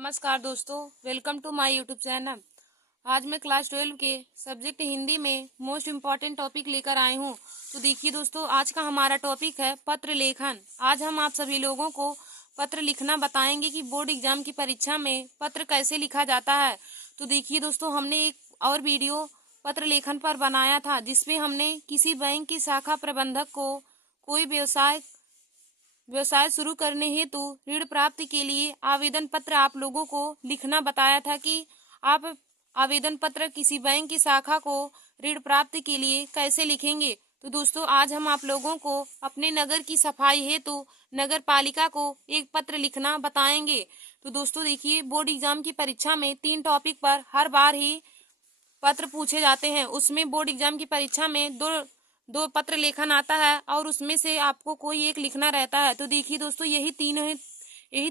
नमस्कार दोस्तों, welcome to my YouTube channel. आज मैं क्लास 12 के सब्जेक्ट हिंदी में मोस्ट इम्पॉर्टेंट टॉपिक लेकर आई हूँ। तो देखिए दोस्तों, आज का हमारा टॉपिक है पत्र लेखन। आज हम आप सभी लोगों को पत्र लिखना बताएंगे कि बोर्ड एग्जाम की परीक्षा में पत्र कैसे लिखा जाता है। तो देखिए दोस्तों, हमने एक और वीडियो पत्र लेखन पर बनाया था, जिसमें हमने किसी बैंक की शाखा प्रबंधक को कोई व्यवसाय शुरू करने हेतु ऋण प्राप्ति के लिए आवेदन पत्र आप लोगों को लिखना बताया था कि आप आवेदन पत्र किसी बैंक की शाखा को ऋण प्राप्ति के लिए कैसे लिखेंगे। तो दोस्तों, आज हम आप लोगों को अपने नगर की सफाई हेतु नगर पालिका को एक पत्र लिखना बताएंगे। तो दोस्तों देखिए, बोर्ड एग्जाम की परीक्षा में 3 टॉपिक पर हर बार ही पत्र पूछे जाते हैं। उसमें बोर्ड एग्जाम की परीक्षा में दो पत्र लेखन आता है और उसमें से आपको कोई एक लिखना रहता है। तो देखिए दोस्तों, यही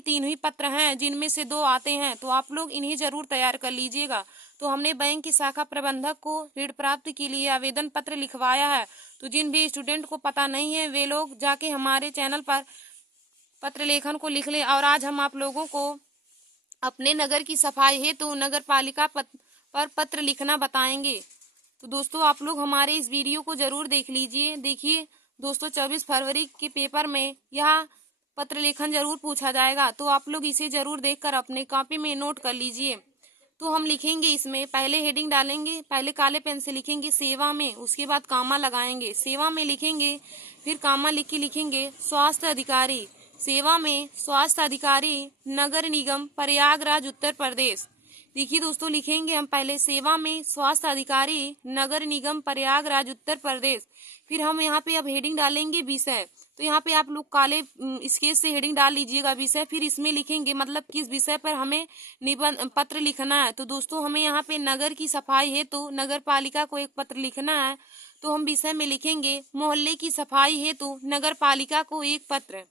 तीन ही पत्र हैं जिनमें से 2 आते हैं, तो आप लोग इन्हें जरूर तैयार कर लीजिएगा। तो हमने बैंक की शाखा प्रबंधक को ऋण प्राप्ति के लिए आवेदन पत्र लिखवाया है। तो जिन भी स्टूडेंट को पता नहीं है वे लोग जाके हमारे चैनल पर पत्र लेखन को लिख ले। और आज हम आप लोगों को अपने नगर की सफाई हेतु नगर पालिका पर पत्र लिखना बताएंगे। तो दोस्तों, आप लोग हमारे इस वीडियो को जरूर देख लीजिए। देखिए दोस्तों, 24 फरवरी के पेपर में यह पत्र लेखन जरूर पूछा जाएगा, तो आप लोग इसे जरूर देखकर अपने कॉपी में नोट कर लीजिए। तो हम लिखेंगे, इसमें पहले हेडिंग डालेंगे, पहले काले पेन से लिखेंगे सेवा में, उसके बाद कामा लगाएंगे, सेवा में लिखेंगे, फिर कामा लिख के लिखेंगे स्वास्थ्य अधिकारी। सेवा में स्वास्थ्य अधिकारी नगर निगम प्रयागराज उत्तर प्रदेश। देखिए दोस्तों, लिखेंगे हम पहले सेवा में स्वास्थ्य अधिकारी नगर निगम प्रयागराज उत्तर प्रदेश। फिर हम यहाँ पे अब हेडिंग डालेंगे विषय। तो यहाँ पे आप लोग काले स्केच से हेडिंग डाल लीजिएगा विषय। फिर इसमें लिखेंगे मतलब किस विषय पर हमें निबंध पत्र लिखना है। तो दोस्तों, हमें यहाँ पे नगर की सफाई है तो नगर पालिका को एक पत्र लिखना है। तो हम विषय में लिखेंगे मोहल्ले की सफाई हेतु नगर पालिका को एक पत्र।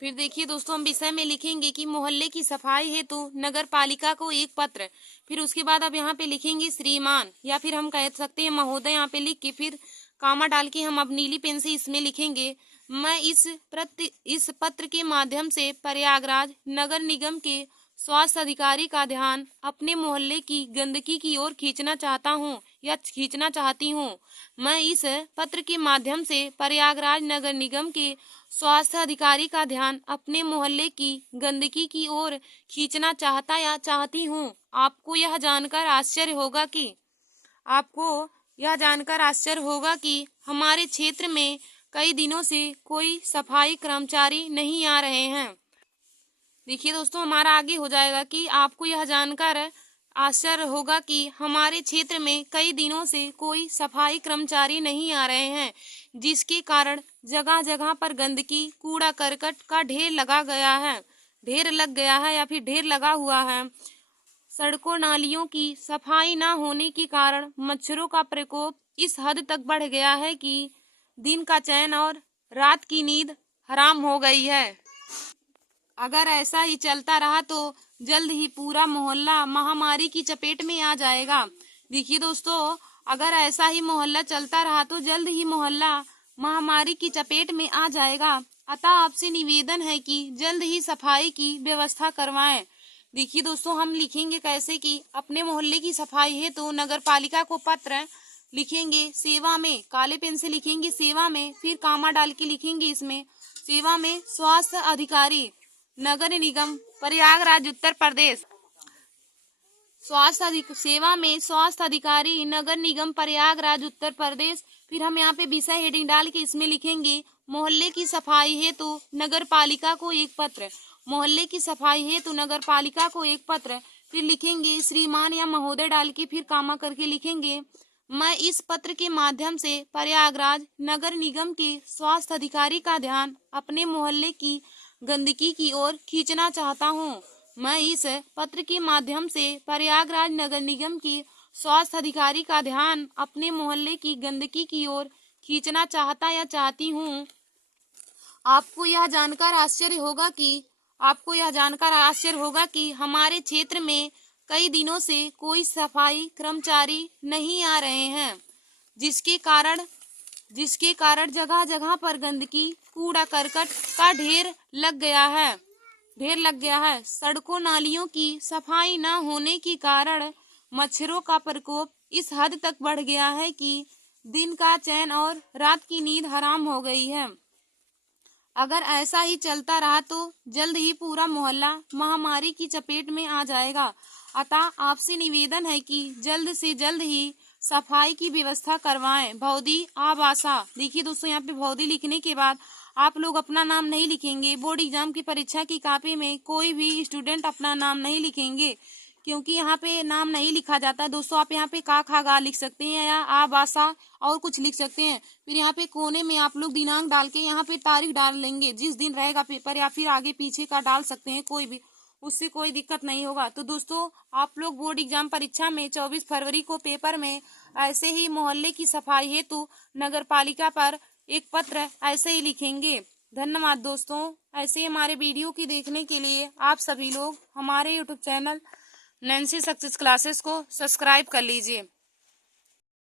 फिर देखिए दोस्तों, हम विषय में लिखेंगे कि मोहल्ले की सफाई हेतु नगर पालिका को एक पत्र। फिर उसके बाद अब यहाँ पे लिखेंगे श्रीमान, या फिर हम कह सकते हैं महोदय। यहाँ पे लिख के फिर कामा डाल के हम अब नीली पेन से इसमें लिखेंगे मैं इस पत्र के माध्यम से प्रयागराज नगर निगम के स्वास्थ्य अधिकारी का ध्यान अपने मोहल्ले की गंदगी की ओर खींचना चाहता हूँ या खींचना चाहती हूँ। मैं इस पत्र के माध्यम से प्रयागराज नगर निगम के स्वास्थ्य अधिकारी का ध्यान अपने मोहल्ले की गंदगी की ओर खींचना चाहता या चाहती हूँ। आपको यह जानकर आश्चर्य होगा कि हमारे क्षेत्र में कई दिनों से कोई सफाई कर्मचारी नहीं आ रहे हैं। देखिए दोस्तों, हमारा आगे हो जाएगा कि आपको यह जानकर आश्चर्य होगा कि हमारे क्षेत्र में कई दिनों से कोई सफाई कर्मचारी नहीं आ रहे हैं, जिसके कारण जगह जगह पर गंदगी कूड़ा करकट का ढेर लग गया है या फिर ढेर लगा हुआ है। सड़कों नालियों की सफाई न होने के कारण मच्छरों का प्रकोप इस हद तक बढ़ गया है कि दिन का चैन और रात की नींद हराम हो गई है। अगर ऐसा ही चलता रहा तो जल्द ही पूरा मोहल्ला महामारी की चपेट में आ जाएगा। देखिए दोस्तों, अगर ऐसा ही मोहल्ला चलता रहा तो जल्द ही मोहल्ला महामारी की चपेट में आ जाएगा। अतः आपसे निवेदन है कि जल्द ही सफाई की व्यवस्था करवाएं। देखिए दोस्तों, हम लिखेंगे कैसे कि अपने मोहल्ले की सफाई है तो नगर पालिका को पत्र लिखेंगे सेवा में, काले पेन से लिखेंगे सेवा में, फिर कामा डाल के लिखेंगे इसमें सेवा में स्वास्थ्य अधिकारी नगर निगम प्रयागराज उत्तर प्रदेश। सेवा में स्वास्थ्य अधिकारी नगर निगम प्रयागराज उत्तर प्रदेश। फिर हम यहाँ पे विषय हेडिंग डाल के इसमें लिखेंगे मोहल्ले की सफाई है तो नगर पालिका को एक पत्र। मोहल्ले की सफाई है तो नगर पालिका को एक पत्र। फिर लिखेंगे श्रीमान या महोदय डाल के फिर कामा करके लिखेंगे मैं इस पत्र के माध्यम से प्रयागराज नगर निगम के स्वास्थ्य अधिकारी का ध्यान अपने मोहल्ले की गंदगी की ओर खींचना चाहता हूँ। मैं इस पत्र के माध्यम से प्रयागराज नगर निगम के स्वास्थ्य अधिकारी का ध्यान अपने मोहल्ले की गंदगी की ओर खींचना चाहता या चाहती हूँ। आपको यह जानकर आश्चर्य होगा कि हमारे क्षेत्र में कई दिनों से कोई सफाई कर्मचारी नहीं आ रहे हैं, जिसके कारण जगह जगह पर गंदगी कूड़ा करकट का ढेर लग गया है। ढेर लग गया है। सड़कों नालियों की सफाई न होने के कारण मच्छरों का प्रकोप इस हद तक बढ़ गया है कि दिन का चैन और रात की नींद हराम हो गई है। अगर ऐसा ही चलता रहा तो जल्द ही पूरा मोहल्ला महामारी की चपेट में आ जाएगा। अतः आपसे निवेदन है कि जल्द से जल्द ही सफाई की व्यवस्था करवाएं। भौदी आबासा। देखिए दोस्तों, यहाँ पे भौदी लिखने के बाद आप लोग अपना नाम नहीं लिखेंगे। बोर्ड एग्जाम की परीक्षा की कॉपी में कोई भी स्टूडेंट अपना नाम नहीं लिखेंगे, क्योंकि यहाँ पे नाम नहीं लिखा जाता है। दोस्तों, आप यहाँ पे का खा गा लिख सकते हैं या आ बासा और कुछ लिख सकते हैं। फिर यहाँ पे कोने में आप लोग दिनांक डाल के यहाँ पे तारीख डाल लेंगे, जिस दिन रहेगा पेपर, या फिर आगे पीछे का डाल सकते हैं, कोई भी, उससे कोई दिक्कत नहीं होगा। तो दोस्तों, आप लोग बोर्ड एग्जाम परीक्षा में 24 फरवरी को पेपर में ऐसे ही मोहल्ले की सफाई हेतु नगर पालिका पर एक पत्र ऐसे ही लिखेंगे। धन्यवाद दोस्तों। ऐसे ही हमारे वीडियो की देखने के लिए आप सभी लोग हमारे YouTube channel Nancy success classes को सब्सक्राइब कर लीजिए।